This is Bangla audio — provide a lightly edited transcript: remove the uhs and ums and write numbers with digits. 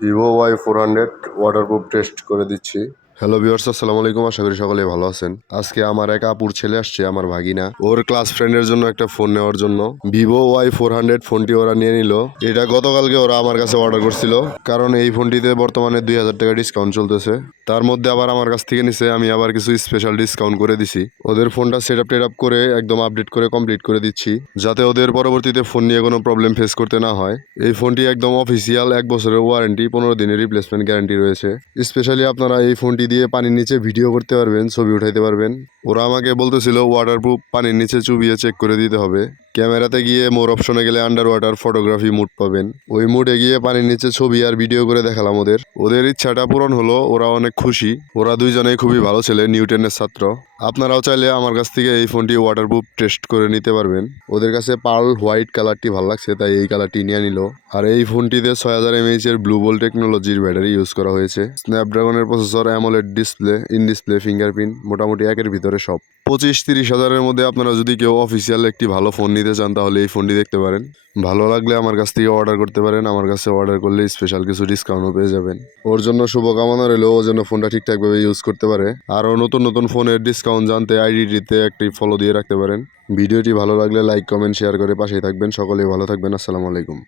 ভিভো Y400 ওয়াটারপ্রুফ টেস্ট করে দিচ্ছি। হ্যালো ভিউয়ার্স, আসসালামু আলাইকুম। আশা করি সকলেই ভালো আছেন। আজকে আমার এক আপুর ছেলে আসছে, আমার ভাগিনা, ওর ক্লাস ফ্রেন্ডের জন্য একটা ফোন নেওয়ার জন্য ভিভো Y400 ফোনটি ওরা নিয়ে নিল। এটা গতকালকে ওরা আমার কাছে অর্ডার করছিল, কারণ এই ফোনটিতে বর্তমানে 2000 টাকা ডিসকাউন্ট চলতেছে। তার মধ্যে আবার আমার কাছ থেকে নিছে, আমি আবার কিছু স্পেশাল ডিসকাউন্ট করে দিছি। ওদের ফোনটা সেট আপ করে একদম আপডেট করে কমপ্লিট করে দিচ্ছি, যাতে ওদের পরবর্তীতে ফোন নিয়ে কোনো প্রবলেম ফেস করতে না হয়। এই ফোনটি একদম অফিসিয়াল, 1 বছরের ওয়ারেন্টি, 15 দিনের রিপ্লেসমেন্ট গ্যারান্টি রয়েছে। স্পেশালি আপনারা এই ফোনটি দিয়ে পানির নিচে ভিডিও করতে পারবেন, ছবি উঠাইতে পারবেন। ওরা আমাকে বলতেছিল ওয়াটারপ্রুফ, পানির নিচে চুবিয়ে চেক করে দিতে হবে। ক্যামেরাতে গিয়ে মোর অপশনে গেলে আন্ডার ওয়াটার ফটোগ্রাফি মুড পাবেন। ওই মুডে গিয়ে পানির নিচে ছবি আর ভিডিও করে দেখালাম ওদের। ওদের ইচ্ছাটা পূরণ হলো, ওরা অনেক খুশি। ওরা দুইজনেই খুবই ভালো ছেলে, নিউটনের ছাত্র। আপনারাও চাইলে আমার কাছ থেকে এই ফোনটি ওয়াটারপ্রুফ টেস্ট করে নিতে পারবেন। ওদের কাছে পার্ল হোয়াইট কালারটি ভালো লাগছে, তাই এই কালারটি নিয়ে নিল। আর এই ফোনটিতে 6000 mAh এর ব্লু বোল্ট টেকনোলজির ব্যাটারি ইউজ করা হয়েছে। স্ন্যাপড্রাগনের processor, AMOLED display, in display fingerprint, মোটামুটি একের ভিতরে সব। 25-30 হাজারের মধ্যে আপনারা যদি কেউ অফিসিয়াল একটি ভালো ফোন নিতে চান, তাহলে এই ফোনটি দেখতে পারেন। ভালো লাগলে আমার কাছ থেকে অর্ডার করতে পারেন। আমার কাছে অর্ডার করলে স্পেশাল কিছু ডিসকাউন্টও পেয়ে যাবেন। ওর জন্য শুভকামনা রইল, ও যেন ফোনটা ঠিকঠাকভাবে ইউজ করতে পারে। আরও নতুন নতুন ফোনের ডিসকাউন্ট জানতে আইডিটিতে একটি ফলো দিয়ে রাখতে পারেন। ভিডিওটি ভালো লাগলে লাইক, কমেন্ট, শেয়ার করে পাশেই থাকবেন। সকলেই ভালো থাকবেন। আসসালামু আলাইকুম।